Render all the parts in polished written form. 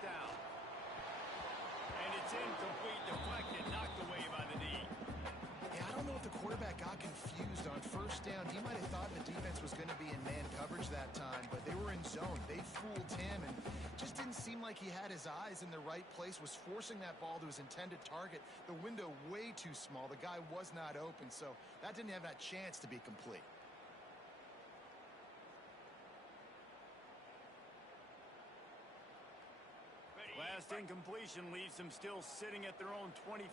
first down. And it's incomplete, deflected, knocked away by the knee. Yeah, I don't know if the quarterback got confused on first down. He might have thought the defense was going to be in man coverage that time, but they were in zone. They fooled him and just didn't seem like he had his eyes in the right place, was forcing that ball to his intended target. The window way too small. The guy was not open, so that didn't have that chance to be complete. Last incompletion leaves them still sitting at their own 25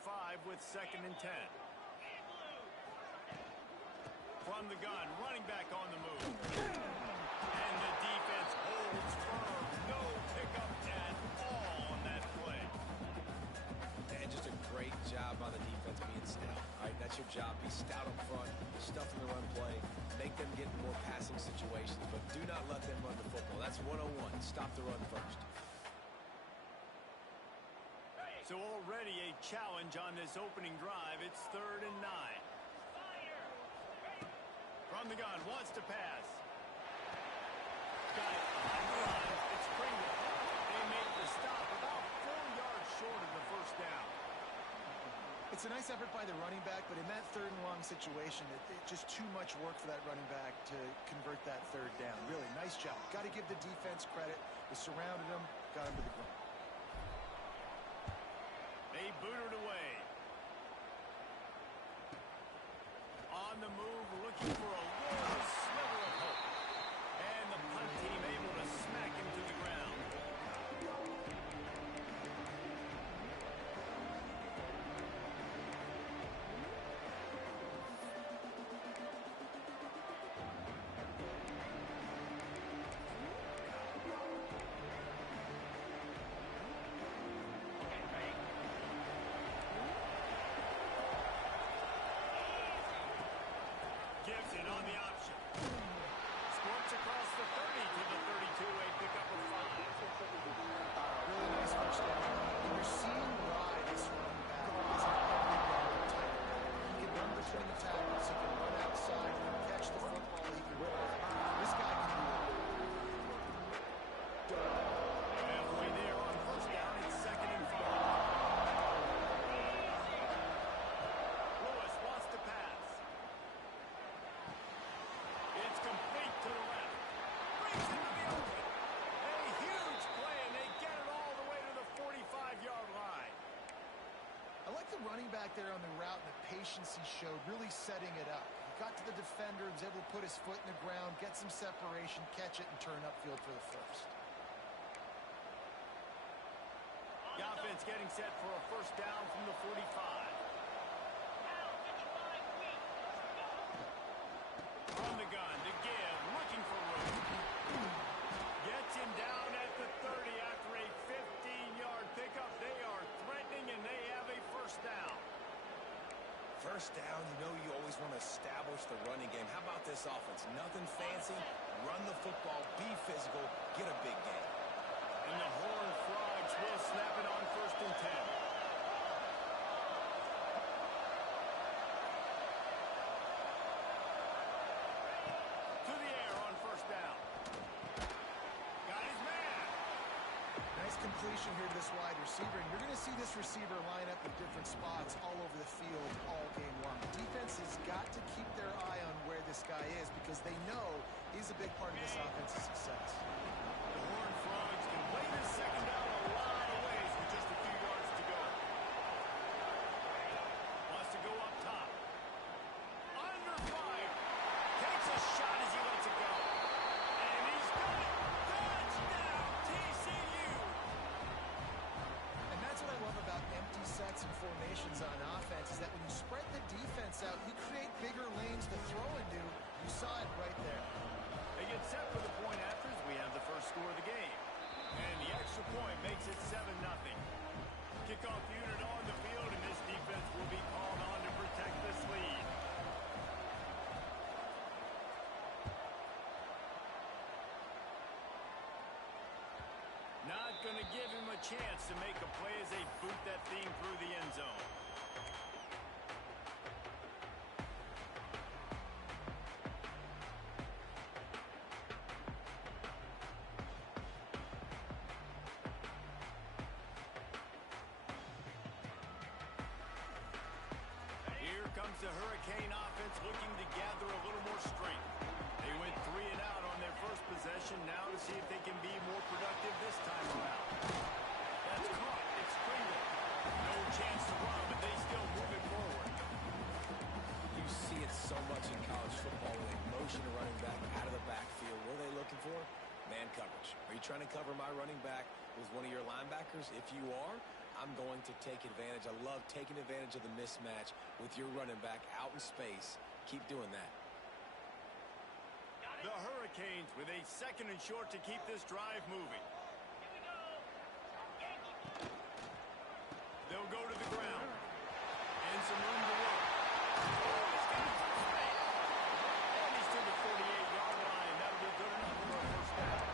with 2nd and 10. From the gun, running back on the move. And the defense holds firm. No pickup at all on that play. And just a great job by the defense being stout. All right, that's your job. Be stout up front, stuff in the run play, make them get in more passing situations, but do not let them run the football. That's 101. Stop the run first. So already a challenge on this opening drive. It's 3rd and 9. From the gun, wants to pass. Got it behind the line. It's Pringle. They make the stop about 4 yards short of the first down. It's a nice effort by the running back, but in that 3rd and long situation, it's just too much work for that running back to convert that 3rd down. Really, nice job. Got to give the defense credit. They surrounded him, got him to the ground. They booted away. On the move, looking for a little sliver of hope. And the punt team able to smack him to the ground. On the option. Sports across the 30 to the 32, a pickup of 5. Really nice first down. You're seeing why this running back is an every down type of guy. He can run between the tackles, he can run outside, he can catch the football, he can run. This guy can do it. Halfway there on first down, it's 2nd and 5. Lewis wants to pass. It's complete to the left. Brings him to the open. A huge play, and they get it all the way to the 45-yard line. I like the running back there on the route and the patience he showed, really setting it up. He got to the defender, was able to put his foot in the ground, get some separation, catch it, and turn upfield for the first. The offense getting set for a first down from the 45. From the gun to give, looking for room. Gets him down at the 30 after a 15-yard pickup. They are threatening, and they have a first down. First down, you know you always want to establish the running game. How about this offense? Nothing fancy. Run the football, be physical, get a big gain. And the Horned Frogs will snap it on 1st and 10. Completion here to this wide receiver, and you're going to see this receiver line up in different spots all over the field all game long. The defense has got to keep their eye on where this guy is because they know he's a big part of this offense's success. The Horned Frogs can play this second down a lot of ways with just a few yards to go. Wants to go up top. Under fire. Takes a shot as he lets it go. And he's got it. Touchdown, TCU. That's what I love about empty sets and formations on offense is that when you spread the defense out, you create bigger lanes to throw into. You saw it right there. They get set for the point after as we have the first score of the game. And the extra point makes it 7-0. Kickoff unit on the field, and this defense will be called on to protect this lead. Not going to give him a chance to make a play as they boot that thing through the end zone. comes the Hurricane offense looking to gather a little more strength. They went 3 and out on their first possession. Now to see if they can be more productive this time around. That's caught. It's Kringle. No chance to run, but they still move it forward. You see it so much in college football when they motion a running back out of the backfield. What are they looking for? Man coverage. Are you trying to cover my running back with one of your linebackers? If you are, I'm going to take advantage. I love taking advantage of the mismatch with your running back out in space. Keep doing that. The Hurricanes with a 2nd and short to keep this drive moving. They'll go to the ground. And some room to work. And he's to the 48-yard line. That'll be good enough for a first down.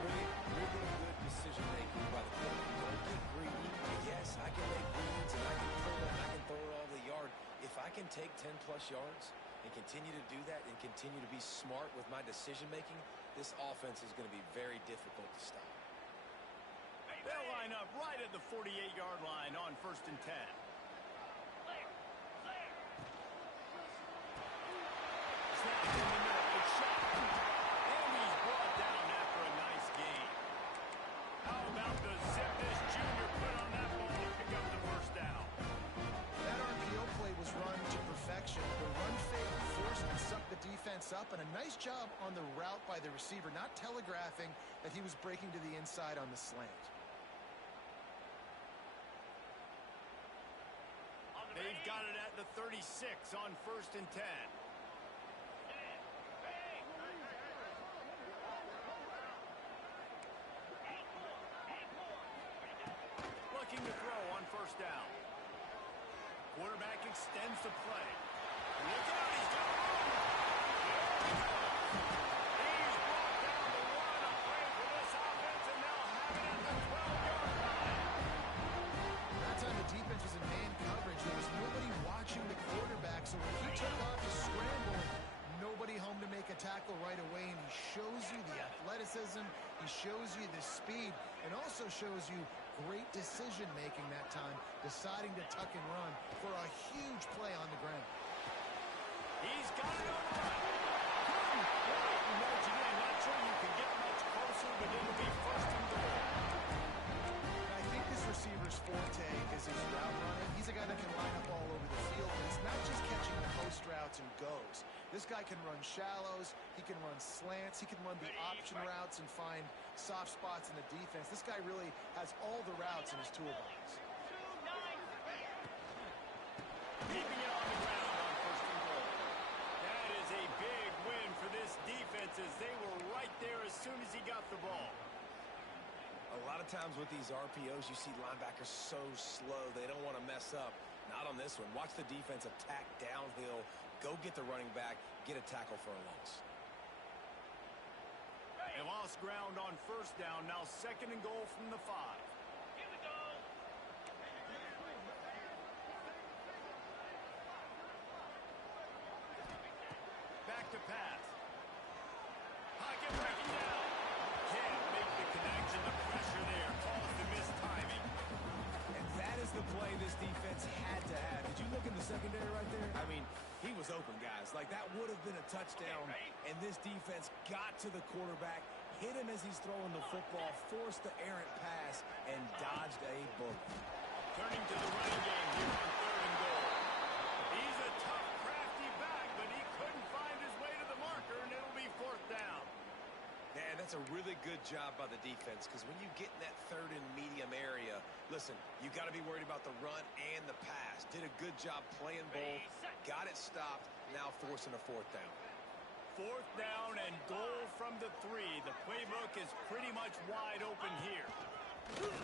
Really good decision-making by the quarterback. Don't get greedy. Yes, I can make reads, and I can pull it, and I can throw it all the yard. If I can take 10-plus yards and continue to do that and continue to be smart with my decision-making, this offense is going to be very difficult to stop. They'll line up right at the 48-yard line on 1st and 10. Snap in the middle. It's shot. And he's brought down after a nice gain. How about the zip this junior put on that ball to pick up the first down? That RPO play was run to perfection. The run fake forced and sucked the defense up, and a nice job on the route by the receiver, not telegraphing that he was breaking to the inside on the slant. They've got it at the 36 on 1st and 10. Looking to throw on 1st down. Quarterback extends the play. Look out, he's got room. He's brought down the run of play for this offense, and they'll have it at the 12-yard line. That time the defense was in man coverage. There was nobody watching the quarterback, so when he took off to scramble, nobody home to make a tackle right away, and he shows you the athleticism, he shows you the speed, and also shows you great decision-making that time, deciding to tuck and run for a huge play on the ground. He's got it on the run. Not sure you can get much closer, but it'll be 1st and goal. I think this receiver's forte is his route running. He's a guy that can line up all over the field, but it's not just catching post routes and goes. This guy can run shallows, he can run slants, he can run the option routes and find soft spots in the defense. This guy really has all the routes in his toolbox. Keeping it on the ground on 1st and goal. That is a big win for this defense as they were right there as soon as he got the ball. A lot of times with these RPOs, you see linebackers so slow, they don't want to mess up. Not on this one. Watch the defense attack downhill, go get the running back, get a tackle for a loss. They lost ground on 1st down, now 2nd and goal from the 5. Back to pass. Pocket breaking down. Can't make the connection. The pressure there caused the missed timing. And that is the play this defense had to have. Did you look in the secondary right there? I mean, he was open, guys. Like, that would have been a touchdown. And this defense got to the quarterback, hit him as he's throwing the football, forced the errant pass, and dodged a bullet. Turning to the running game here on 3rd and goal. He's a tough, crafty back, but he couldn't find his way to the marker, and it'll be 4th down. Man, that's a really good job by the defense, because when you get in that 3rd and medium area, listen, you got to be worried about the run and the pass. Did a good job playing both, got it stopped, now forcing a 4th down. 4th down and goal from the 3. The playbook is pretty much wide open here. They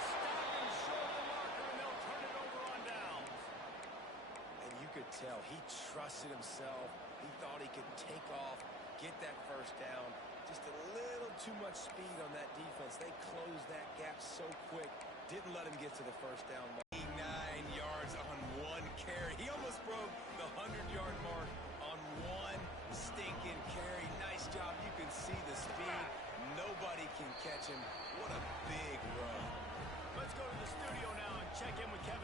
stop him short of the marker, and they'll turn it over on downs. And you could tell he trusted himself. He thought he could take off, get that 1st down. Just a little too much speed on that defense. They closed that gap so quick. Didn't let him get to the 1st down mark. 9 yards on 1 carry. He almost broke the 100-yard mark on 1 stinking carry. Nice job. You can see the speed. Nobody can catch him. What a big run. Let's go to the studio now and check in with Kevin.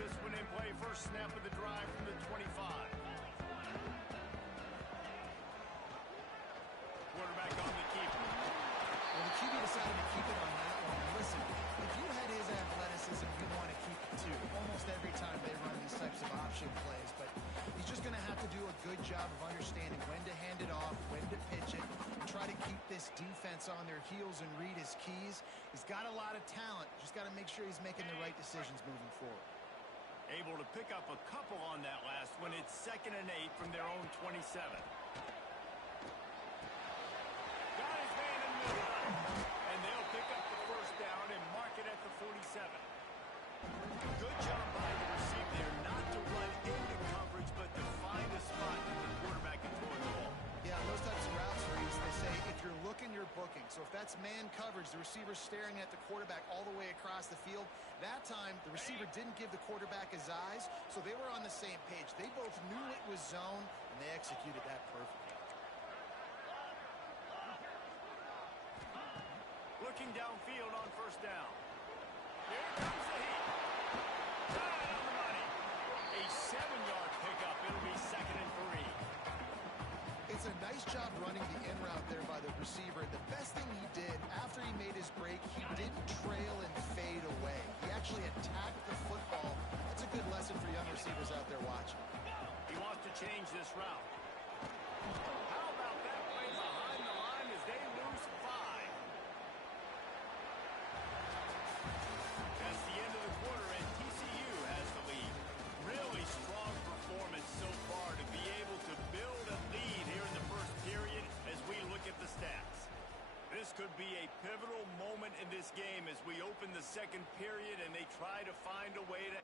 this one in play. First snap of the drive from the 25. Quarterback on the keeper. Well, the QB decided to keep it on that one. Listen, if you had his athleticism, you'd want to keep it too. Almost every time they run these types of option plays, but he's just going to have to do a good job of understanding when to hand it off, when to pitch it, and try to keep this defense on their heels and read his keys. He's got a lot of talent. Just got to make sure he's making the right decisions moving forward. Able to pick up a couple on that last one. It's 2nd and 8 from their own 27. Got his man in the middle. And they'll pick up the first down and mark it at the 47. Good job by the receiver there not to run into coverage, but to find a spot that the quarterback can throw the ball. Yeah, those types of routes, Reese, they say if you're looking, you're booking. So if that's man coverage, the receiver's staring at the quarterback all the way across the field. That time, the receiver didn't give the quarterback his eyes, so they were on the same page. They both knew it was zone, and they executed that perfectly. Looking downfield on first down. Here comes the heat. Right on the money. A 7-yard pickup. It'll be 2nd and 3. It's a nice job running the in route there by the receiver. The best thing he did after he made his break, he didn't trail and fade away. He actually attacked the football. That's a good lesson for young receivers out there watching. He wants to change this route. How about that play behind the line as they lose 5? That's the end of the quarter, and TCU has the lead. Really strong performance so far to be able to build a lead here in the first period as we look at the stats. This could be a pivotal moment in this game as we open the second period and they try to find a way to...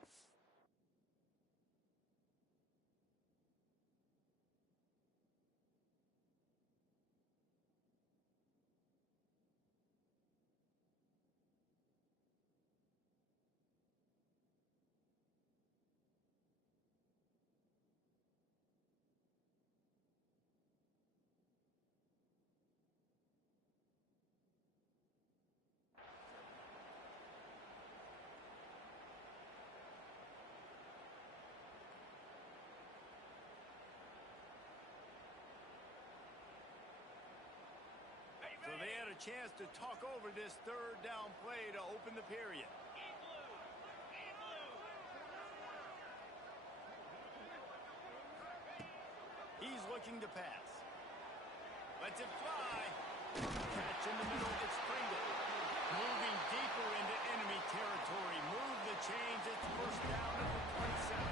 So they had a chance to talk over this third down play to open the period. He's looking to pass. Lets it fly. Catch in the middle. It's Pringle. Moving deeper into enemy territory. Move the chains. It's first down at the 27.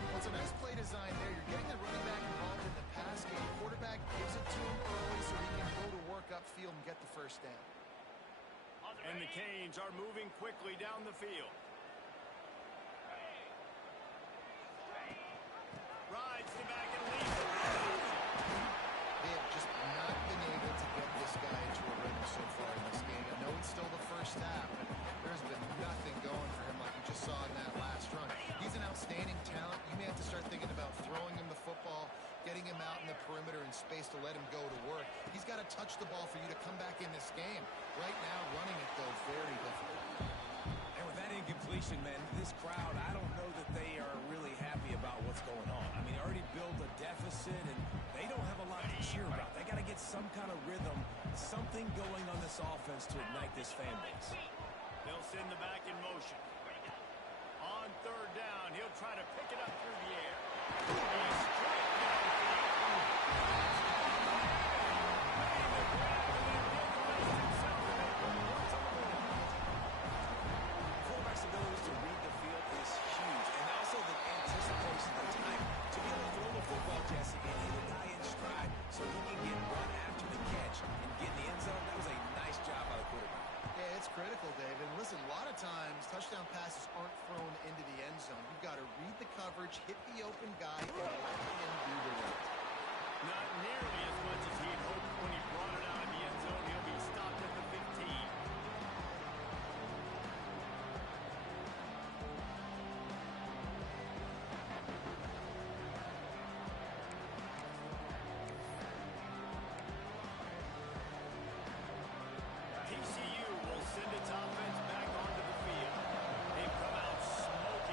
Well, it's a nice play design there. You're getting the running back involved in the pass game. Quarterback gives it to him early so he can go to work upfield and get the first down. And the Canes are moving quickly down the field. Rides the back and leads it. They have just not been able to get this guy into a rhythm so far in this game. I know it's still the first half, but there's been nothing going for him like we just saw in that last run. He's an outstanding talent. You may have to start thinking about throwing him the football, getting him out in the perimeter in space to let him go to work. He's got to touch the ball for you to come back in this game. Right now, running it, though, very difficult. And with that incompletion, man, this crowd, I don't know that they are really happy about what's going on. I mean, they already built a deficit, and they don't have a lot to cheer about. They got to get some kind of rhythm, something going on this offense to ignite this fan base. They'll send the back in motion. On third down, he'll try to pick it up through the air. He's straight downfield. Made the grab and then did the rest himself to make 1 points on the board. Quarterback's ability to read the field is huge, and also the anticipation, the time to be able to throw the football, Jesse, and hit a guy in stride so he can get run after the catch and get in the end zone. That was a nice job by the quarterback. Yeah, it's critical, Dave. And listen, a lot of times, touchdown passes aren't thrown into the end zone. You've got to read the coverage, hit the open guy, and let him do the rest. Not nearly as much as he'd hoped when he brought it out of the end zone. He'll be stopped at the 15. TCU will send its offense back onto the field. They've come out smoking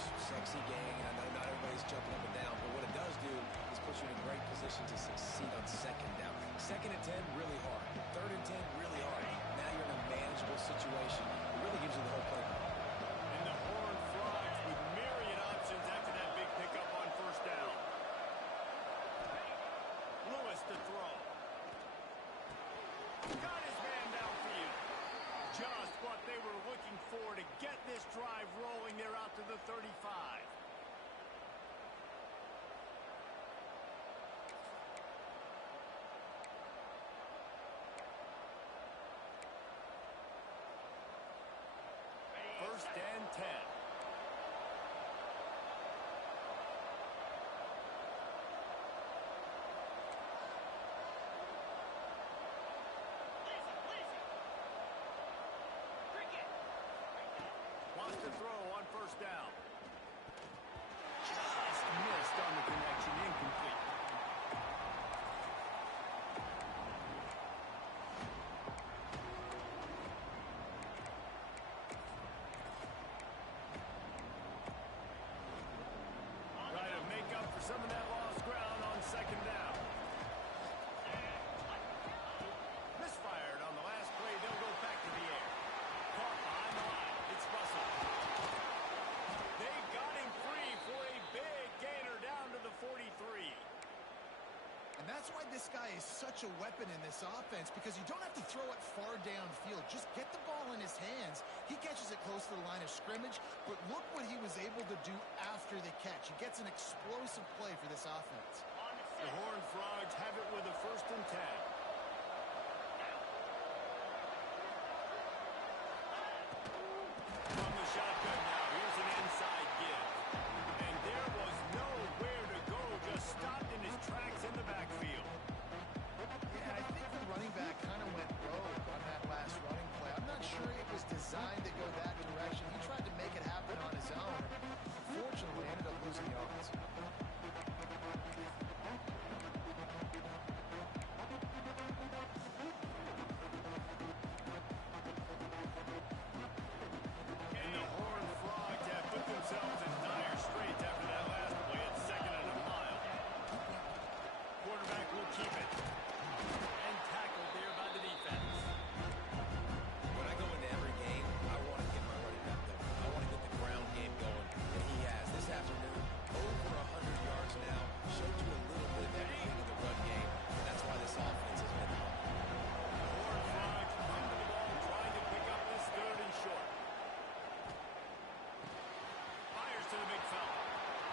Sexy gain. I know not everybody's jumping up and down, but what it does do is put you in a great position to succeed on second down. Second and 10, really hard. Third and 10, really hard. Now you're in a manageable situation. It really gives you the whole playbook. And the Horn Frogs with myriad options after that big pickup on first down. Lewis to throw. Got his man downfield. Just what they were looking for to get this drive rolling. They're out to the 35. First and 10. Wants to throw on first down. Just missed on the connection, incomplete. Try to make up for some of that lost ground on second down. Misfired on the last play. They'll go back to the air. Caught behind the line. It's Russell. They got him free for a big gainer down to the 43. And that's why this guy is such a weapon in this offense, because you don't have to throw it far downfield. Just get the ball in his hands. He catches it close to the line of scrimmage, but look what he was able to do after the catch. He gets an explosive play for this offense. The Horned Frogs have it with a first and 10. From the shotgun now, here's an inside give. And there was nowhere to go, just stopped in his tracks in the backfield. Yeah, I think the running back kind of went rogue on that last running play. I'm not sure it was designed to go that direction. He tried to make it happen on his own. Unfortunately, ended up losing yards. And the Horned Frogs have put themselves in dire straits after that last play. It's second and a mile. Quarterback will keep it. And tackled there by the defense. When I go into every game, I want to get my running back going. I want to get the ground game going, and he has. This afternoon, over 100 yards now, showed you a little bit of everything in the run game, and that's why this offense has been hung. The Horned Frogs run to the ball, trying to pick up this third and short. Fires to the big fella.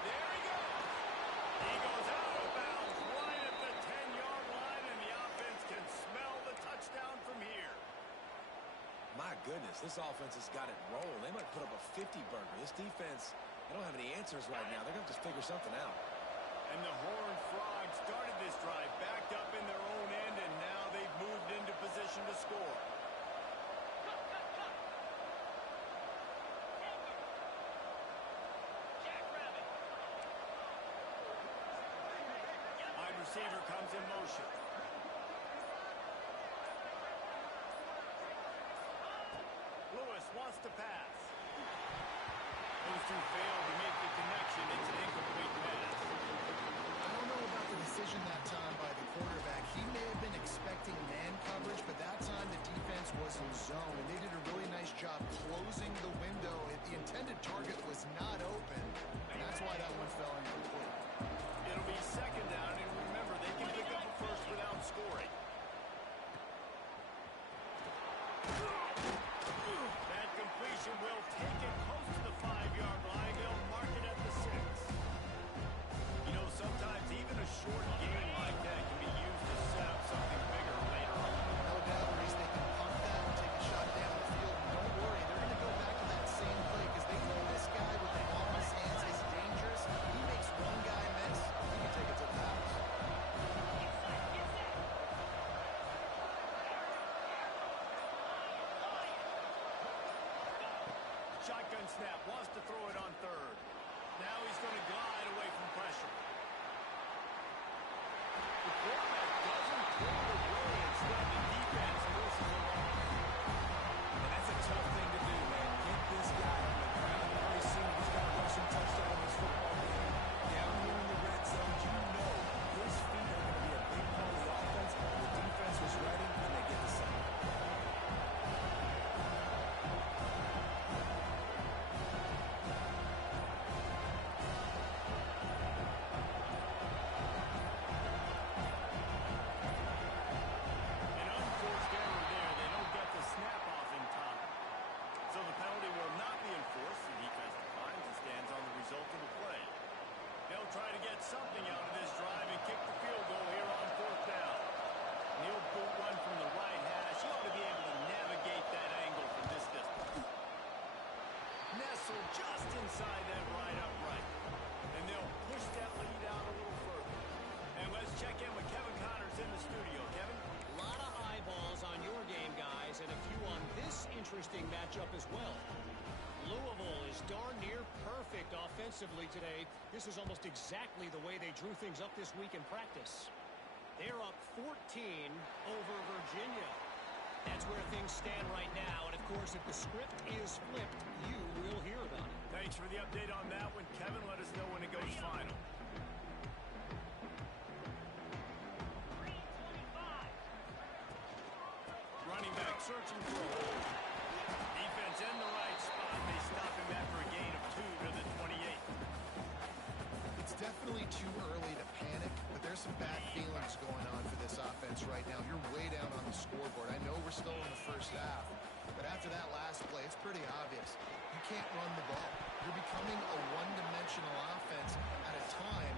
There he goes. He goes out of bounds right at the 10-yard line, and the offense can smell the touchdown from here. My goodness, this offense has got it rolling. They might put up a 50-burger. This defense, they don't have any answers right now. They're going to have to figure something out. And the Horned Frogs started this drive backed up in their own end, and now they've moved into position to score. Wide receiver comes in motion. Lewis wants to pass. Those two failed to make the connection. It's an incomplete pass. I don't know about the decision that time by the quarterback. He may have been expecting man coverage, but that time the defense was in zone, and they did a really nice job closing the window. The intended target was not open, and that's why that one fell incomplete. It'll be second down, and remember, they can pick up a first without scoring. That completion will take it close to the 5-yard line. They'll mark it at the 6. You know, sometimes even a short gain like that can be used to set up something bigger later on. No doubt, Reese, they can pump that and take a shot down the field. And don't worry, they're going to go back to that same play because they know this guy with the ball in his hands is dangerous. He makes one guy miss, he can take it to the house. Shotgun snap, wants to throw it on third. Now he's going to glide away from pressure. The quarterback doesn't throw it away. Instead, the defense forces it on. And that's a tough thing to do, man. Get this guy on the ground. You've already seen he's got to rush some touchdowns. something out of this drive and kick the field goal here on fourth down. Neil boot one from the right hash. He ought to be able to navigate that angle from this distance. Nestle just inside that right upright. And they'll push that lead out a little further. And let's check in with Kevin Connors in the studio. Kevin? A lot of eyeballs on your game, guys, and a few on this interesting matchup as well. Louisville is darn near perfect offensively today. This is almost exactly the way they drew things up this week in practice. They're up 14 over Virginia. That's where things stand right now. And, of course, if the script is flipped, you will hear about it. Thanks for the update on that one, Kevin. Let us know when it goes final. Running back searching for a hole. Defense in the right spot. They stop him after a gain of 2 to the 28. It's definitely too early to panic, but there's some bad feelings going on for this offense right now. You're way down on the scoreboard. I know we're still in the first half, but after that last play, it's pretty obvious. You can't run the ball. You're becoming a one-dimensional offense at a time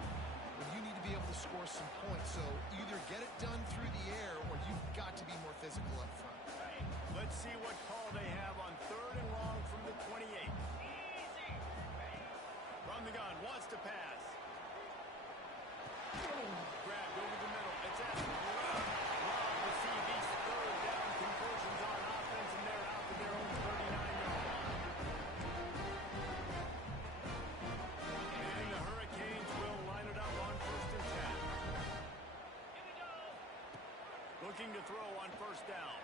when you need to be able to score some points. So either get it done through the air or you've got to be more physical up front. Let's see what call they have on 3rd and long from the 28. From the gun, wants to pass. Grabbed over the middle. It's at Rob. Rob will see these 3rd down conversions on offense, and they're out to their own 39-yard line. And the Hurricanes will line it up on 1st and 10. Looking to throw on 1st down.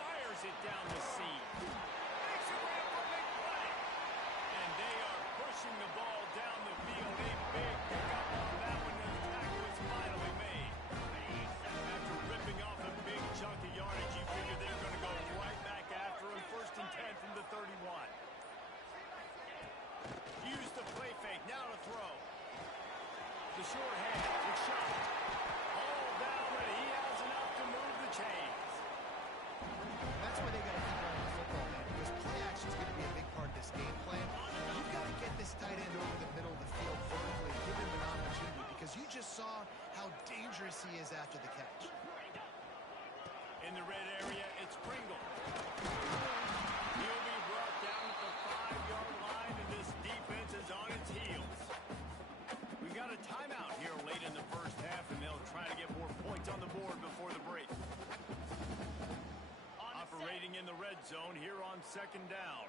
Fires it down the seam. Makes it way up a big play. And they are pushing the ball down the field. A big pickup on that one, and the tackle is finally made. After ripping off a big chunk of yardage, you figure they're going to go right back after him. 1st and 10 from the 31. Use the play fake. Now to throw. The short hand. It's shot. All down, and he has enough to move the chains. That's why they got to keep running the football, man, because play action is going to be a big part of this game plan. You've got to get this tight end over the middle of the field vertically, give him an opportunity, because you just saw how dangerous he is after the catch. In the red area, it's Pringle. He'll be brought down at the 5-yard line, and this defense is on its heels. We've got a timeout here late in the first half, and they'll try to get more points on the board before the break. Operating in the red zone here on 2nd down.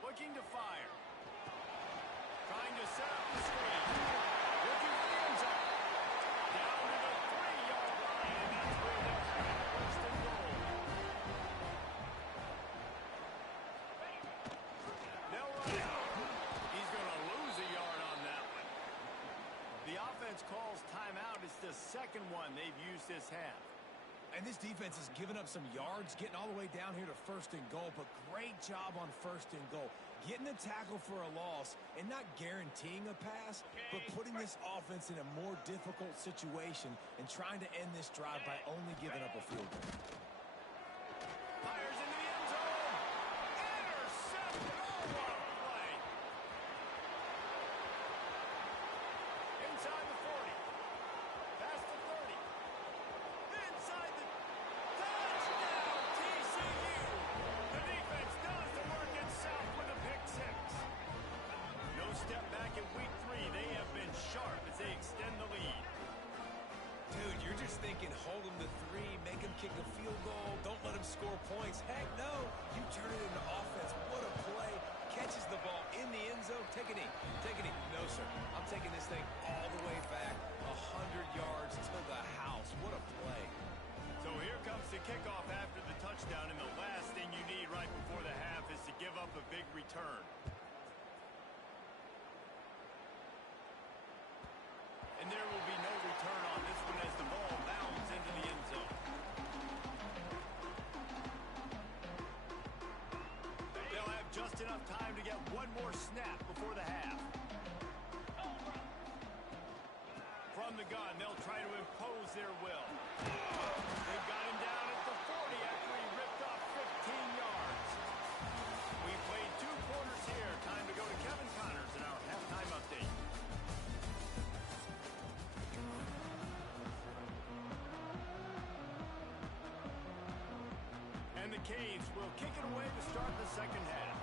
Looking to fire. Trying to set up the screen. Looking for the end zone. Down to the 3-yard line, and that's where they'll have it. 1st and goal. They'll run out. He's going to lose a yard on that one. The offense calls timeout. It's the 2nd one they've used this half. And this defense has given up some yards, getting all the way down here to 1st and goal, but great job on 1st and goal. Getting a tackle for a loss and not guaranteeing a pass, but putting this offense in a more difficult situation and trying to end this drive by only giving up a field goal. Fires into the end zone. Intercepted. Oh, what a play. Inside the 40. Past the 30. Inside the touchdown, TCU. The defense does the work itself with a pick 6. No step back in week 3. They have been sharp as they extend the lead. Dude, you're just thinking hold him to 3, make him kick a field goal, don't let him score points. Heck no, you turn it into offense. What a play. Catches the ball in the end zone. Take a knee. Take a knee. No, sir. I'm taking this thing all the way back 100 yards to the house. What a play. So here comes the kickoff after the touchdown, and the last thing you need right before the half is to give up a big return. And there will be no return on this one as the ball bounds into the end zone. They'll have just enough time to get one more snap before the half. From the gun, they'll try to impose their will. They've got him down at the 40 after he ripped off 15 yards. We played 2 quarters here. Time to go to And the Canes will kick it away to start the second half.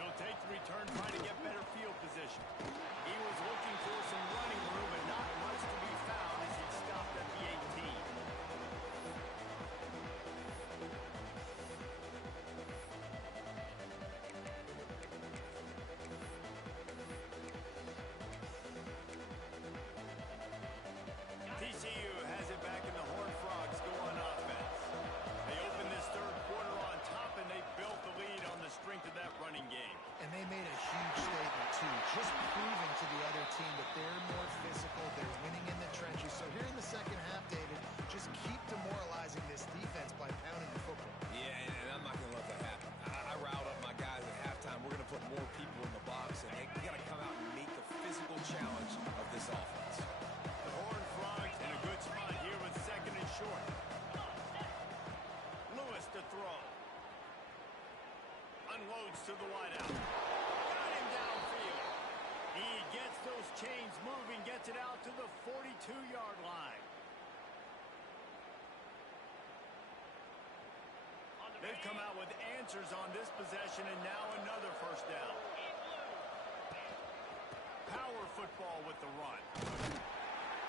He'll take the return, trying to get better field position. He was looking for some running room, but not much to be found as he stopped at the 18. TCU has it back in the Horned Frogs go on offense. They open this third quarter on top, and they built the lead on the strength of that running game. And they made a huge statement, too, just proving to the other team that they're more physical, they're winning in the trenches. So here in the second half, David, just keep demoralizing this defense by pounding the football. Yeah, and I'm not going to let that happen. I riled up my guys at halftime. We're going to put more people in the box, and they got to come out and meet the physical challenge of this offense. The Horned Frogs in a good spot here with second and short. Lewis to throw. Unloads to the wideout. Got him downfield. He gets those chains moving, gets it out to the 42-yard line. They've come out with answers on this possession, and now another first down. Power football with the run.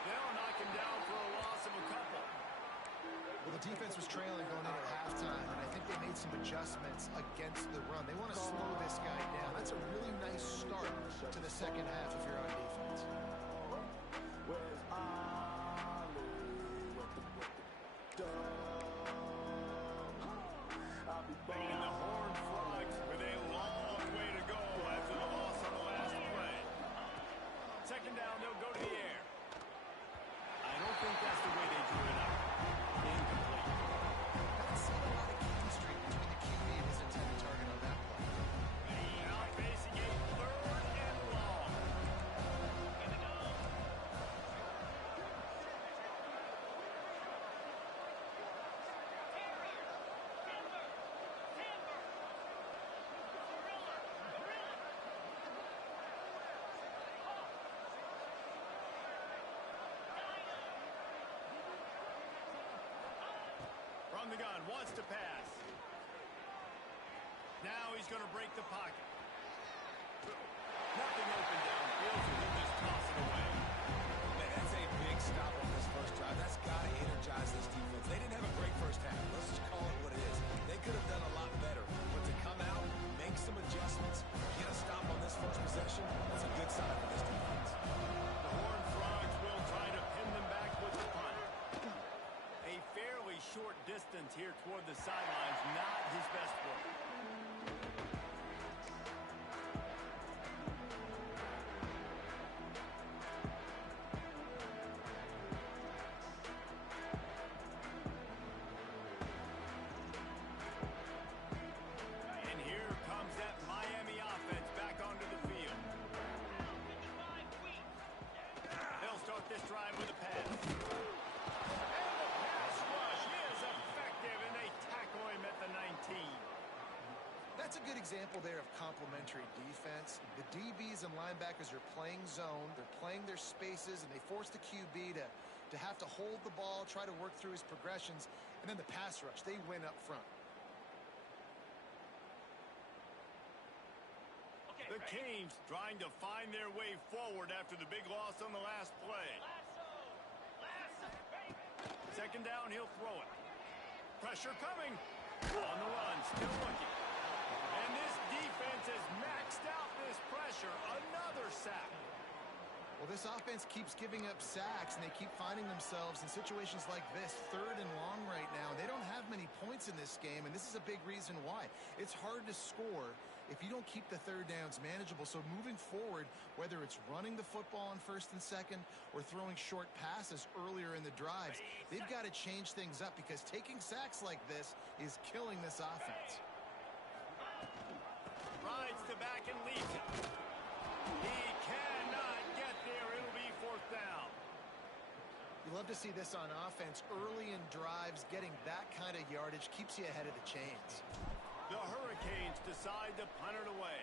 They'll knock him down for a loss of a couple. Well, the defense was trailing going into halftime, and I think they made some adjustments against the run. They want to slow this guy down. That's a really nice start to the second half if you're on defense. And the Horned Frogs with a long way to go after the loss on the last play. Second down, they'll go to the air. I don't think that's the way they drew it up. Incomplete. Haven't seen a lot of chemistry between the QB and his intended target on that play. Now facing a third and long. From the gun, wants to pass. Now he's going to break the pocket. Nothing open downfield, so he'll just toss it away. Man, that's a big stop on this first drive. That's got to energize this defense. They didn't have a great first half. Let's just call it what it is. They could have done a lot better. But to come out, make some adjustments, get a stop on this first possession, that's a good sign for this defense. The Horned Frogs will try to pin them back with the punt. A fairly short distance here toward the sidelines, not his best work. And here comes that Miami offense back onto the field. They'll start this drive with a pass. Pass rush is effective, and they tackle him at the 19. That's a good example there of complementary defense. The DBs and linebackers are playing zone. They're playing their spaces, and they force the QB to have to hold the ball, try to work through his progressions, and then the pass rush, they win up front. The Canes trying to find their way forward after the big loss on the last play. Second down, he'll throw it. Pressure coming. On the run, still looking. And this defense has maxed out this pressure. Another sack. Well, this offense keeps giving up sacks, and they keep finding themselves in situations like this, third and long right now. They don't have many points in this game, and this is a big reason why. It's hard to score if you don't keep the third downs manageable. So moving forward, whether it's running the football on first and second or throwing short passes earlier in the drives, they've got to change things up because taking sacks like this is killing this offense. Rides to back and leads it. He cannot get there. It'll be fourth down. You love to see this on offense. Early in drives, getting that kind of yardage keeps you ahead of the chains. The Hurricanes decide to punt it away.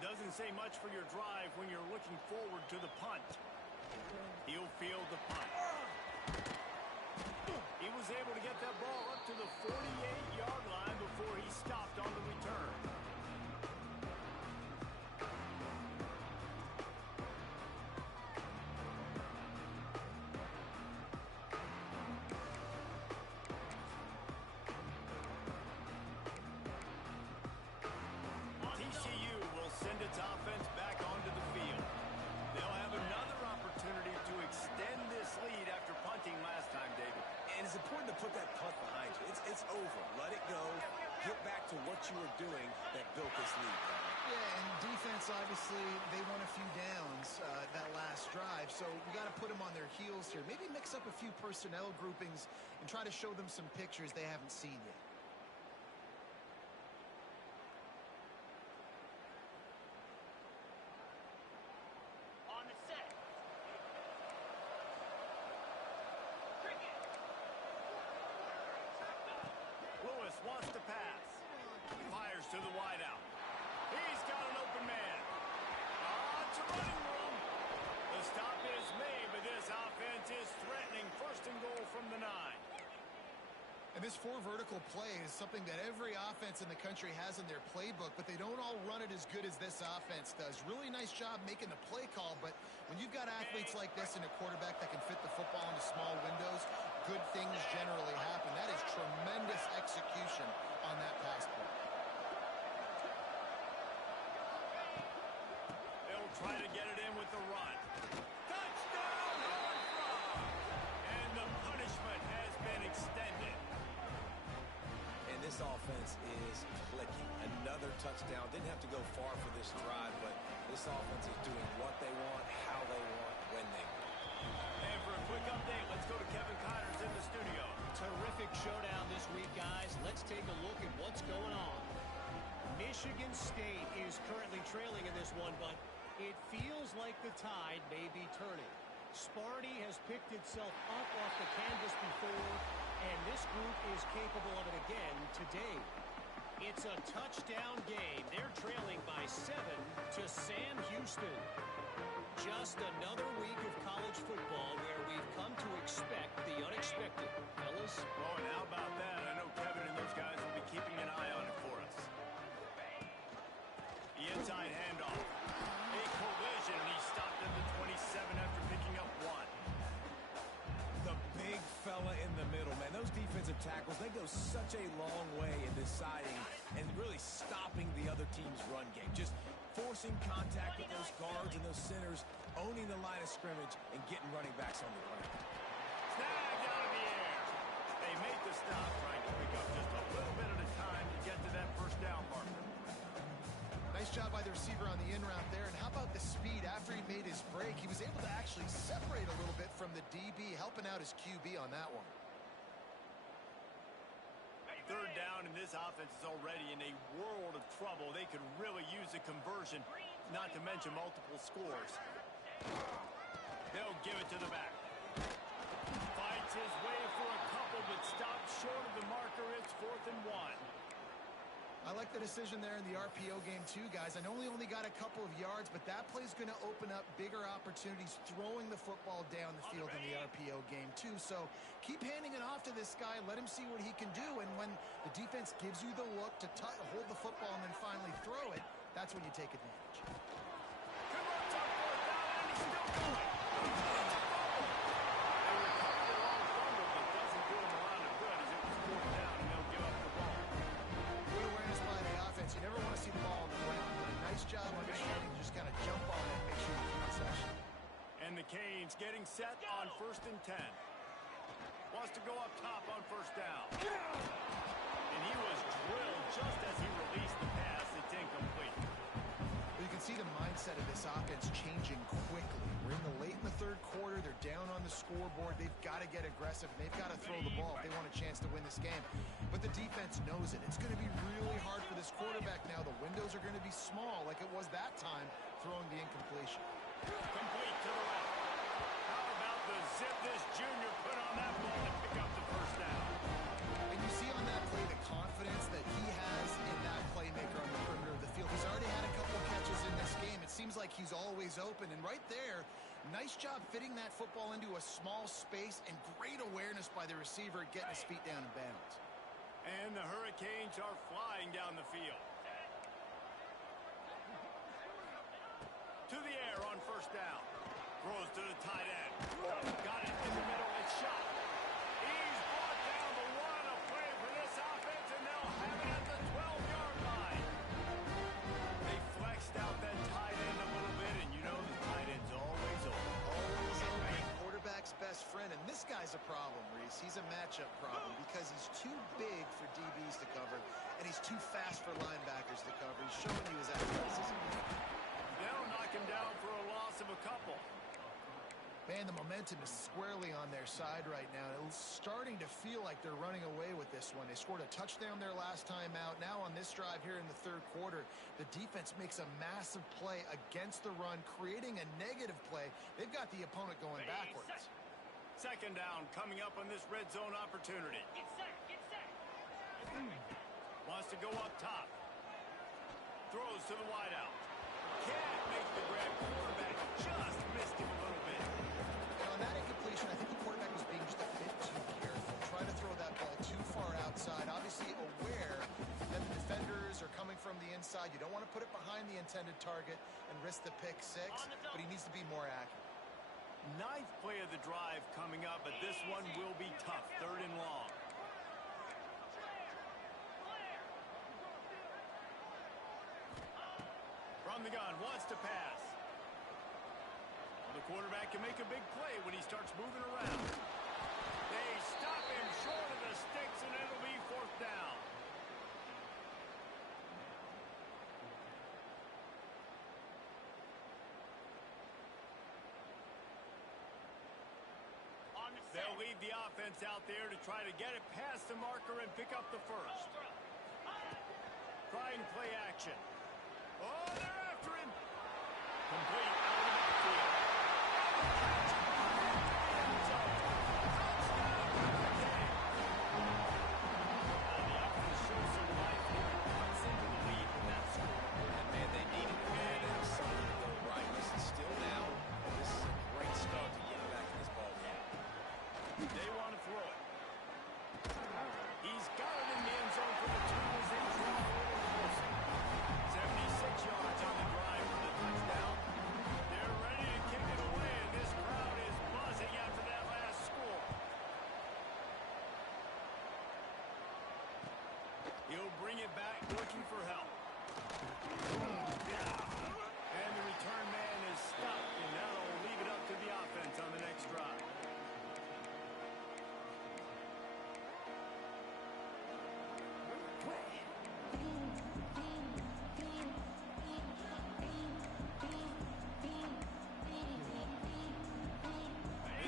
Doesn't say much for your drive when you're looking forward to the punt. He'll field the punt. He was able to get that ball up to the 48-yard line before he stopped on the return. TCU will send its offense back onto the field. They'll have another opportunity to extend this lead after punting last time, David. And it's important to put that punt behind you. It's over. Let it go. Get back to what you were doing that built this lead. Yeah, and defense, obviously, they won a few downs that last drive, so we got to put them on their heels here. Maybe mix up a few personnel groupings and try to show them some pictures they haven't seen yet. Wants to pass. Fires to the wideout. He's got an open man. It's a running room. The stop is made, but this offense is threatening. First and goal from the 9. And this 4 vertical play is something that every offense in the country has in their playbook, but they don't all run it as good as this offense does. Really nice job making the play call, but when you've got athletes like this and a quarterback that can fit the football into small windows, good things generally happen. That is tremendous execution on that pass play. They'll try to get it in with the run. Touchdown, Home Frog! And the punishment has been extended. And this offense is clicking. Another touchdown. Didn't have to go far for this drive, but this offense is doing what they want, how they want, when they want. And for a quick update, let's go to Kevin Connors in the studio. Terrific showdown this week, guys. Let's take a look at what's going on. Michigan State is currently trailing in this one, but it feels like the tide may be turning. Sparty has picked itself up off the canvas before, and this group is capable of it again today. It's a touchdown game. They're trailing by 7 to Sam Houston. Just another week of college football where we've come to expect the unexpected. Fellas? Oh, and how about that? I know Kevin and those guys will be keeping an eye on it for us. The inside handoff. A collision, and he stopped at the 27 after picking up 1. The big fella in the middle, man. Those defensive tackles, they go such a long way in deciding and really stopping the other team's run game. Just forcing contact with those guards and those centers, owning the line of scrimmage, and getting running backs on the ground. Snagged out of the air. They make the stop, trying to pick up just a little bit at a time to get to that first down marker. Nice job by the receiver on the in route there. And how about the speed after he made his break? He was able to actually separate a little bit from the DB, helping out his QB on that one. Third down, and this offense is already in a world of trouble. They could really use a conversion, not to mention multiple scores. They'll give it to the back. Fights his way for a couple, but stops short of the marker. It's 4th and 1. I like the decision there in the RPO game too, guys. I know he only got a couple of yards, but that play's going to open up bigger opportunities throwing the football down the field in the RPO game too. So keep handing it off to this guy. Let him see what he can do. And when the defense gives you the look to hold the football and then finally throw it, that's when you take advantage. Converts on 4th down, and he's still going. It's a fumble. They recovered the long fumble, but doesn't do him a lot of good as it was 4th down, and they'll give up the ball. Good awareness by the offense. You never want to see the ball on the ground, but a nice job understanding to just kind of jump on it and make sure you keep in session. And the Canes getting set on 1st and 10. Wants to go up top on 1st down. And he was drilled just as he released the pass. It's incomplete. Well, you can see the mindset of this offense changing quickly. We're in the late in the 3rd quarter. They're down on the scoreboard. They've got to get aggressive, and they've got to throw the ball if they want a chance to win this game. But the defense knows it. It's going to be really hard for this quarterback now. The windows are going to be small like it was that time throwing the incompletion. Complete to the left. How about the zip this junior put on that ball to pick up the 1st down? And you see on that play the confidence that he has in that playmaker on the perimeter of the field. He's already had a couple catches in this game. It seems like he's always open. And right there, Nice job fitting that football into a small space, and great awareness by the receiver getting his feet down in bounds. And the Hurricanes are flying down the field. To the air on first down. Throws to the tight end. Got it in the middle and shot. He's brought down the one. A play for this offense, and they'll have it at the 12-yard line. They flexed out that tight end a little bit, and you know the tight end's always open. Always a quarterback's best friend, and this guy's a problem, Reese. He's a matchup problem because he's too big for DBs to cover, and he's too fast for linebackers to cover. He's showing you his athleticism. They'll knock him down for a loss of a couple. Man, the momentum is squarely on their side right now. It's starting to feel like they're running away with this one. They scored a touchdown their last time out. Now on this drive here in the third quarter, the defense makes a massive play against the run, creating a negative play. They've got the opponent going backwards. Second down coming up on this red zone opportunity. Get set, get set. Wants to go up top. Throws to the wideout. Can't make the grab. Quarterback just missed him a little bit. And on that incompletion, I think the quarterback was being just a bit too careful. Trying to throw that ball too far outside. Obviously aware that the defenders are coming from the inside. You don't want to put it behind the intended target and risk the pick six, but he needs to be more accurate. Ninth play of the drive coming up, but this one will be tough. Third and long. From the gun, wants to pass. Well, the quarterback can make a big play when he starts moving around. They stop him short of the sticks, and it'll be fourth down. They'll leave the offense out there to try to get it past the marker and pick up the first. Try and play action. Oh, they're after him. Complete out of the backfield. The offense shows some life here. Cuts into the lead with that score. And man, they needed it. Man, they have something to go right. This is still down. This is a great start to get back in this ball game. They want to throw it. He's got it in the end zone for the two as they drop a little closer. 76 yards on the drive for the touchdown. They're ready to kick it away, and this crowd is buzzing after that last score. He'll bring it back, looking for help. And the return man is stopped, and that'll leave it up to the offense on the next drive.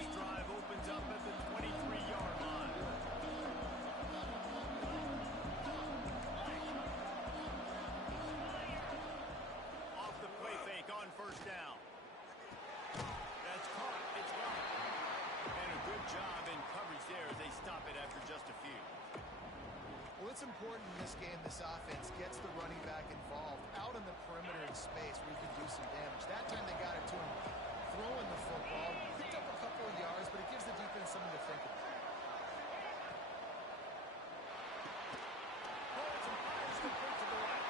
This drive opens up at the 23-yard line. Off the play fake on first down. That's caught. It's gone. And a good job in coverage there as they stop it after just a few. Well, it's important in this game this offense gets the running back involved out in the perimeter in space where he can do some damage. That time they got it to him throwing the football. Picked up a couple of yards, but it gives the defense something to think about. Holds and fires the quick to the right.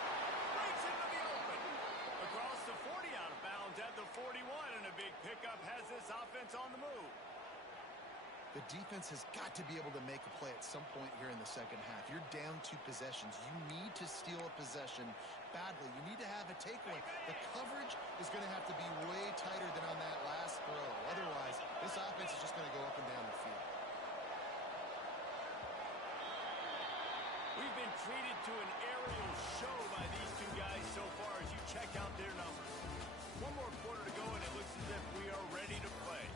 Breaks into the open. Across the 40 out of bounds at the 41, and a big pickup has this offense on the move. The defense has got to be able to make a play at some point here in the second half. You're down 2 possessions. You need to steal a possession badly. You need to have a takeaway. The coverage is going to have to be way tighter than on that last throw. Otherwise, this offense is just going to go up and down the field. We've been treated to an aerial show by these two guys so far as you check out their numbers. One more quarter to go, and it looks as if we are ready to play.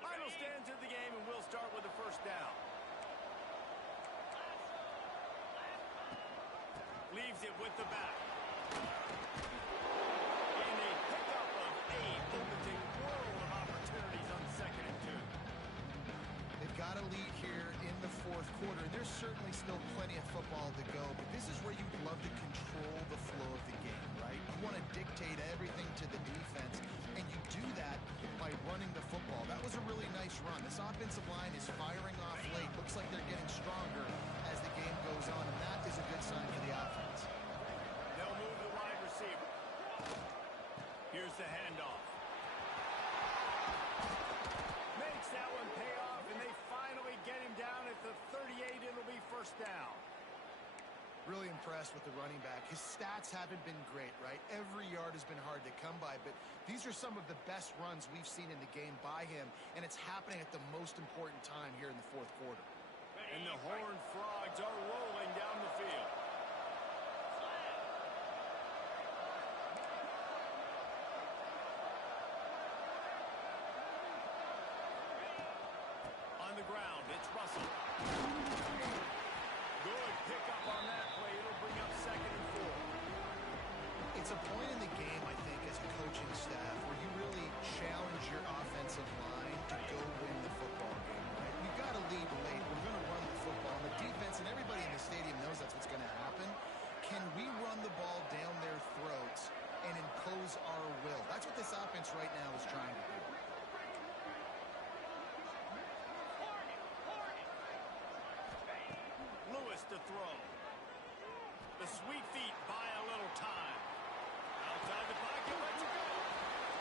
Final stands of the game, and we'll start with the first down. Leaves it with the back. And a pickup of 8 opens a world of opportunities on second got a lead here in the fourth quarter, and there's certainly still plenty of football to go, but this is where you'd love to control the flow of the game, right? You want to dictate everything to the defense, and you do that by running the football. That was a really nice run. This offensive line is firing off late. Looks like they're getting stronger as the game goes on, and that is a good sign for the offense. They'll move the wide receiver. Here's the handoff. Makes that one pay off, and they finally get him down at the 38. It'll be first down. Really impressed with the running back. His stats haven't been great, right? Every yard has been hard to come by, but these are some of the best runs we've seen in the game by him, and it's happening at the most important time here in the fourth quarter. And the Horned Frogs are rolling down the field. On the ground, it's Russell. Good pickup on that play. It'll bring up 2nd and 4. It's a point in the game, I think, as a coaching staff where you really challenge your offensive line to go win the football game, right? We've got to lead late. We're going to run the football. And the defense and everybody in the stadium knows that's what's going to happen. Can we run the ball down their throats and impose our will? That's what this offense right now is trying to do. Lewis to throw. The sweet feet buy a little time. Outside the pocket, let's go.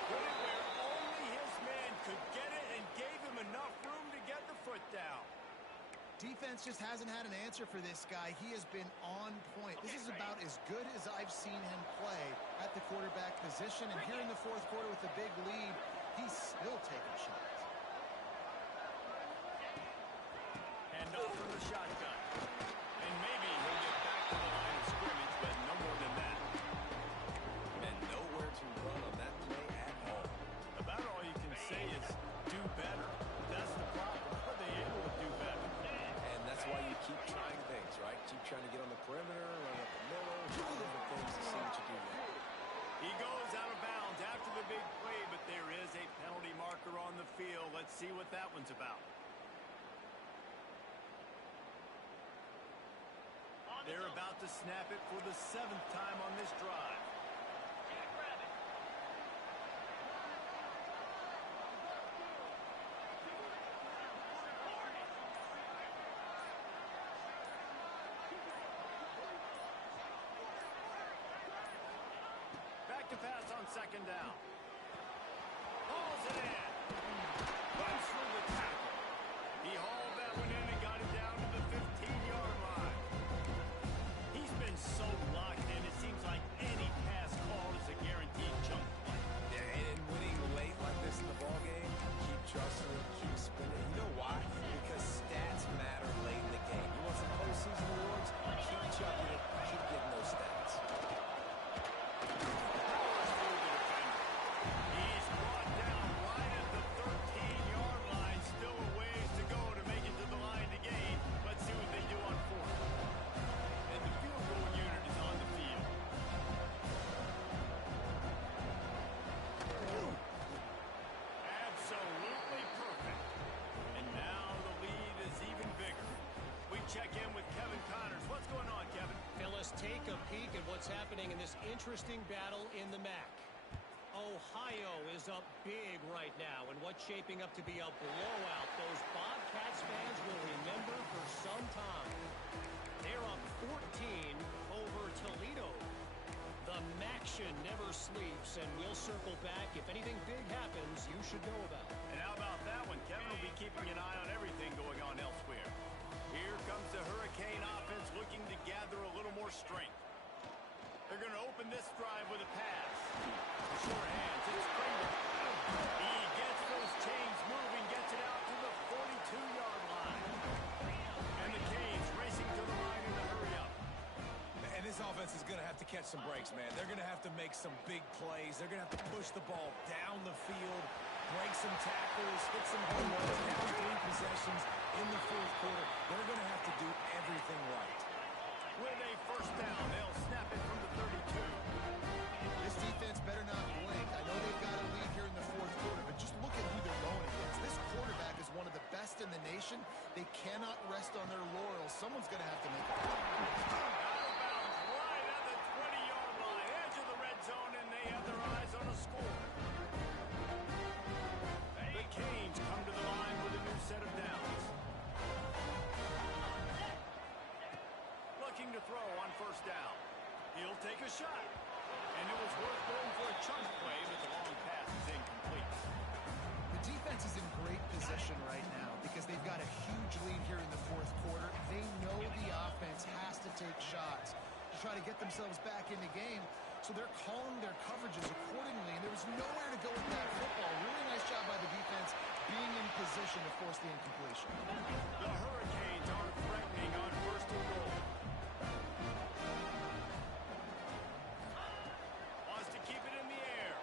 Put it where only his man could get it and gave him enough room to get the foot down. Defense just hasn't had an answer for this guy. He has been on point. This is about as good as I've seen him play at the quarterback position. And here in the fourth quarter with a big lead, he's still taking shots. Hand off from the shotgun. And maybe he'll get back to the line of scrimmage, but no more than that. And nowhere to run on that play at all. About all you can say is do better. That's the problem. Are they able to do better? And that's why you keep trying things, right? Keep trying to get on the perimeter, run up the middle, do different things to see what you do there. He goes out of bounds after the big play, but there is a penalty marker on the field. Let's see what that one's about. They're about to snap it for the 7th time on this drive. Back to pass on 2nd down. Hauls it in. Runs through the tackle. He hauled that one in and got it down to the 15-yard line. He's been so locked in, it seems like any pass call is a guaranteed jump play. Yeah, and winning late like this in the ballgame, keep trusting it, keep spinning. You know why? Because stats matter late in the game. You want some postseason awards? Keep chucking it, keep getting those stats. He's brought down right at the 13-yard line. Still a ways to go to make it to the line to gain. Let's see what they do on 4th. And the field goal unit is on the field. Absolutely perfect. And now the lead is even bigger. We check in with Kevin Connors. What's going on, Kevin? Fellas, take a peek at what's happening in this interesting battle in the MAC. Ohio is up big right now, and what's shaping up to be a blowout those Bobcats fans will remember for some time. They're up 14 over Toledo. The MACtion never sleeps, and we'll circle back. If anything big happens, you should know about it. And how about that one? Kevin will be keeping an eye on everything going on elsewhere. Here comes the Hurricane offense looking to gather a little more strength. They're going to open this drive with a pass. Sure hands. It's Kramer. He gets those chains moving, gets it out to the 42-yard line. And the Canes racing to the line in a hurry up. And this offense is going to have to catch some breaks, man. They're going to have to make some big plays. They're going to have to push the ball down the field, break some tackles, hit some home runs, down 3 possessions in the fourth quarter. They're going to have to do everything right. With a first down, they'll snap it from the 32. This defense better not blink. I know they've got a lead here in the fourth quarter, but just look at who they're going against. This quarterback is one of the best in the nation, someone's going to have to make a play. Out of bounds, right at the 20-yard line, edge of the red zone, and they have their eyes on a score. The Canes come to the line with a new set of downs. Looking to throw on first down. He'll take a shot. And it was worth going for a chunk play, but the long pass is incomplete. The defense is in great position right now because they've got a huge lead here in the fourth quarter. They know the offense has to take shots to try to get themselves back in the game. So they're calling their coverages accordingly, and there was nowhere to go with that football. Really nice job by the defense being in position to force the incompletion. The Hurricanes are threatening on first and goal. Wants to keep it in the air.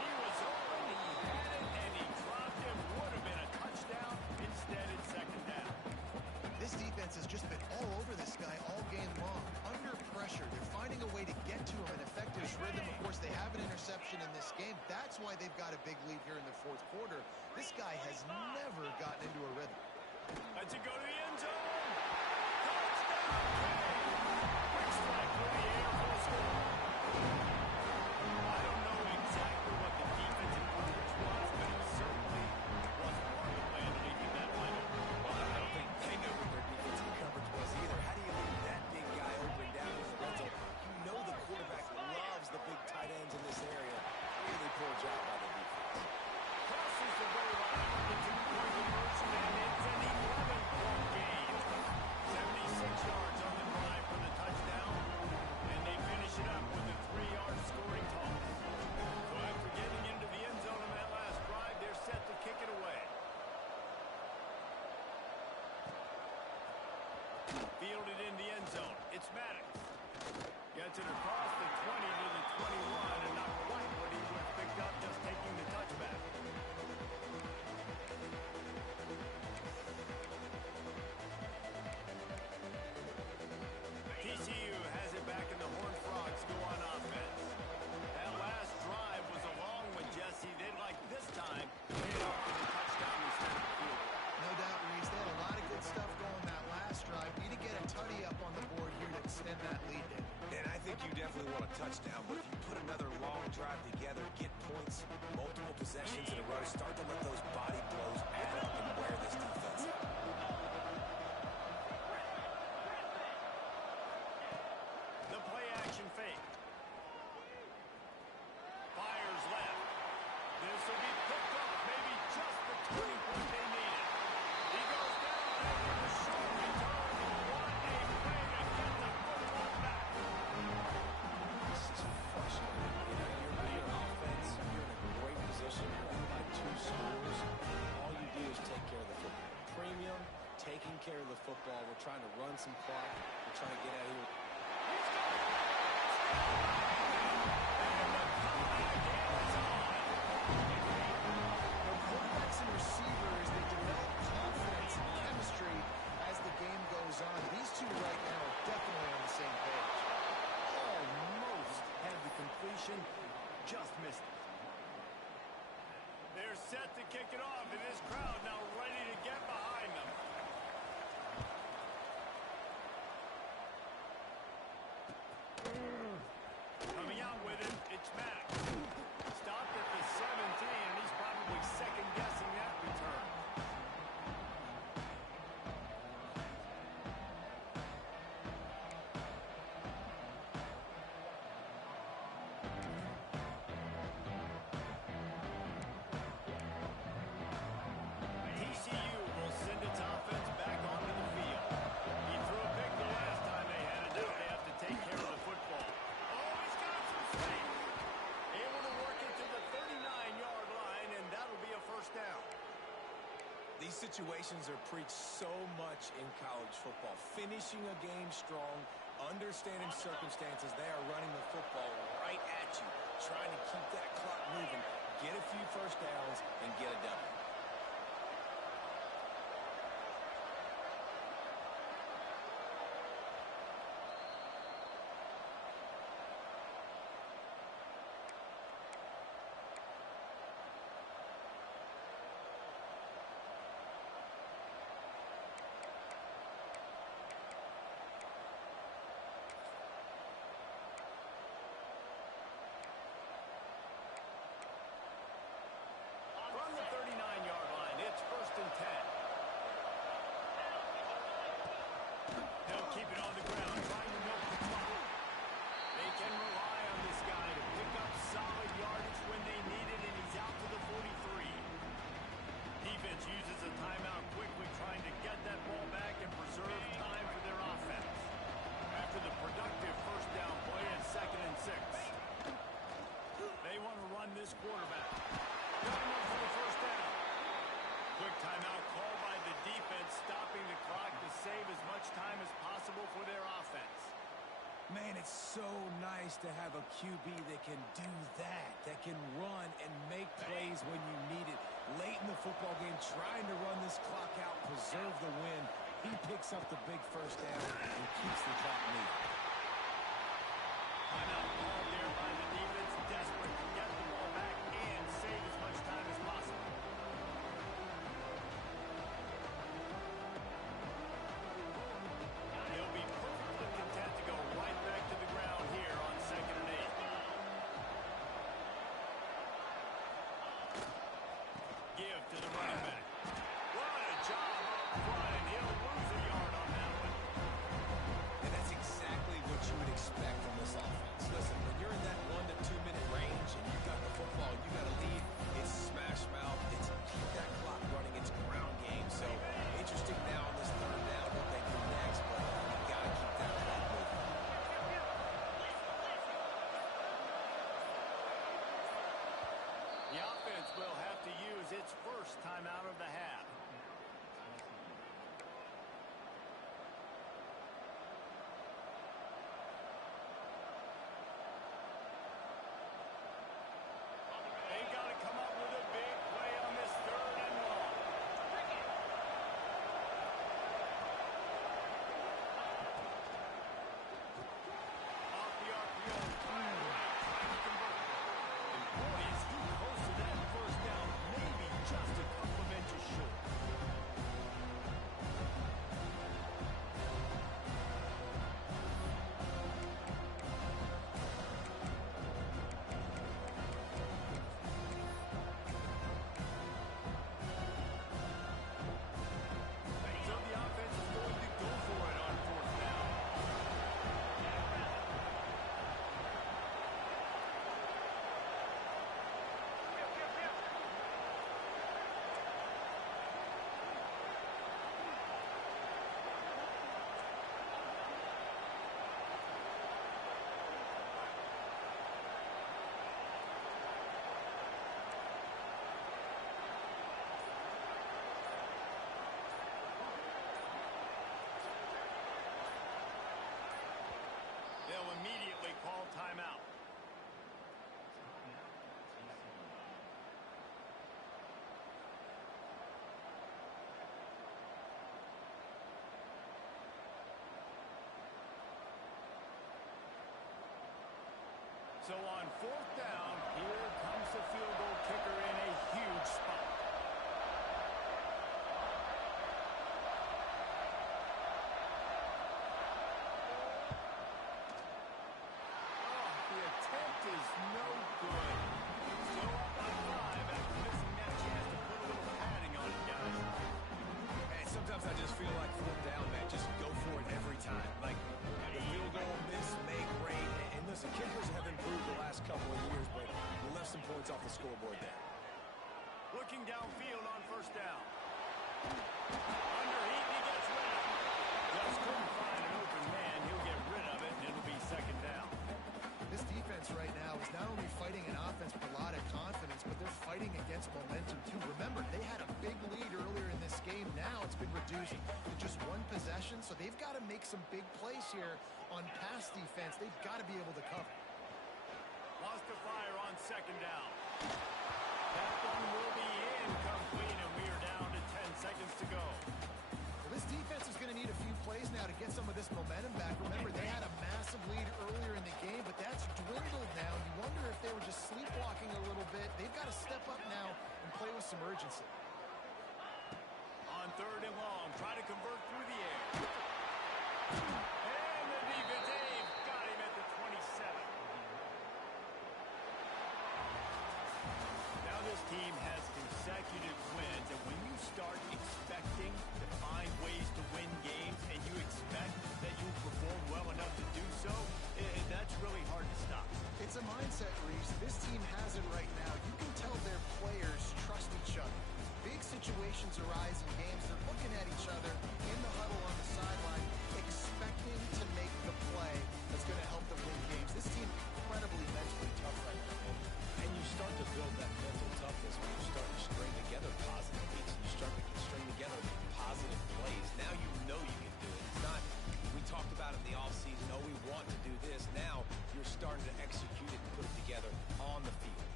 He was open, he had it, and he dropped it. Would have been a touchdown. Instead, it's second down. This defense has just been all over this guy all game long. Under pressure, they're finding a way to get to him in effective rhythm. Of course, they have an interception in this game. That's why they've got a big lead here in the fourth quarter. This guy has never gotten into a rhythm. Let's it go to the end zone. Touchdown, Canes. Quick strike through the air for a score. I don't know exactly what the defensive coverage was, but it certainly wasn't part of the plan to leaving that line open. Well, I don't think they knew what their defensive coverage was either. How do you leave that big guy open down in the red zone? You know the quarterback loves the big tight ends in this area. Really poor job by the defense. Crosses the goal line for the 2-point conversion, and it's an 11-point game. 76 yards on the drive for the touchdown, and they finish it up with a 3-yard scoring toss. So after getting into the end zone on that last drive, they're set to kick it away. Fielded in the end zone. It's Maddox. Gets it across the 20 to the 21, and not quite what he would have picked up just taking the touchback. TCU has it back, and the Horned Frogs go on offense. That last drive was a long one, Jesse. They'd like this time to hit off for the touchdown instead of the field. No doubt, Reese. They had a lot of good stuff going that last drive. Need to get a tutty up on the board here to extend that lead. And I think you definitely want a touchdown, but if you put another long drive together, get points, multiple possessions in a row, start to let those body blows add up and wear this defense out. The play action fake. Fires left. This will be picked off. Maybe just the turning point they needed. He goes down after the short return. What a play to get the football back. This is frustrating. You know, you're offense, you're in a great position, you're up by 2 scores. All you do is take care of the football. Premium, taking care of the football. We're trying to run some clock. We're trying to get out of here. The quarterbacks and receivers, they develop confidence and chemistry as the game goes on. These two right now are definitely on the same page. Almost had the completion, just missed it. They're set to kick it off, and this crowd now ready to get behind them. Coming out with it, it's Maddox. Stopped at the 17, and he's probably second-guessing that return. TCU will send its offense back onto the field. He threw a pick the last time they had it. Now they have to take care of the football. Oh, he's got some space. Able to work it to the 39-yard line, and that'll be a first down. These situations are preached so much in college football. Finishing a game strong, understanding circumstances. They are running the football right at you, trying to keep that clock moving, get a few first downs, and get a W. it's so nice to have a QB that can do that can run and make plays when you need it. Late in the football game, trying to run this clock out, preserve the win. He picks up the big first down and keeps the clock moving. Timeout called there by the defense, desperate to get the ball back and save as much time as possible. He'll be perfectly content to go right back to the ground here on 2nd and 8. Give to the running back. What a job up front, and he'll lose a yard on that one. And that's exactly what you would expect from this offense. Listen, when you're in that 1 to 2 minute range and you've got the football, you got to lead. It's smash mouth. It's keep that clock running. It's ground game. So interesting now on this 3rd down what they do next, but you got to keep that clock moving. The offense will have to use its first timeout of the half. They got to come up with a big play on this 3rd and long. Off the RPO, trying to convert. And boy, is he close to that first down, maybe just a couple of inches short. So the offense is going to go for it on 4th down. They'll immediately call timeout. So on 4th down, here comes the field goal kicker in a huge spot. The attempt is no good. Still up by 5 after missing that chance to put a little padding on it, guys. Hey, sometimes I just feel like 4th down, man. Just go for it every time. Like the field goal, miss, make, rain. And listen, kickers have improved the last couple of years, but you left some points off the scoreboard there. Looking downfield on 1st down. Under heat, he gets rid of it. Just couldn't find an open man. He'll get rid of it, and it'll be 2nd down. This defense right now is not only fighting an offense with a lot of confidence, but they're fighting against momentum too. Remember, they had a big lead earlier in this game. Now it's been reduced to just 1 possession, so they've got to make some big plays here on pass defense. They've got to be able to cover. Lost to fire on 2nd down. That one will be incomplete, and we are down to 10 seconds to go. Well, this defense is going to need a few plays now to get some of this momentum back. Remember, they had a massive lead earlier in the game, but that's dwindled now. You wonder if they were just sleepwalking a little bit. They've got to step up now and play with some urgency. On 3rd and long, try to convert through the air. And the defense, they've got him at the 27. Now this team has consecutive wins, and when you start expecting to find ways to win games and you expect that you perform well enough to do so, that's really hard to stop. It's a mindset, Reeves. This team has it right now. You can tell their players trust each other. Big situations arise in games. They're looking at each other in the huddle on the sideline. you're starting to execute it and put it together on the field.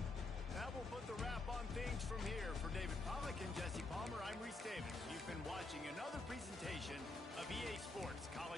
That will put the wrap on things from here. For David Pollack and Jesse Palmer, I'm Reese Davis. You've been watching another presentation of EA Sports College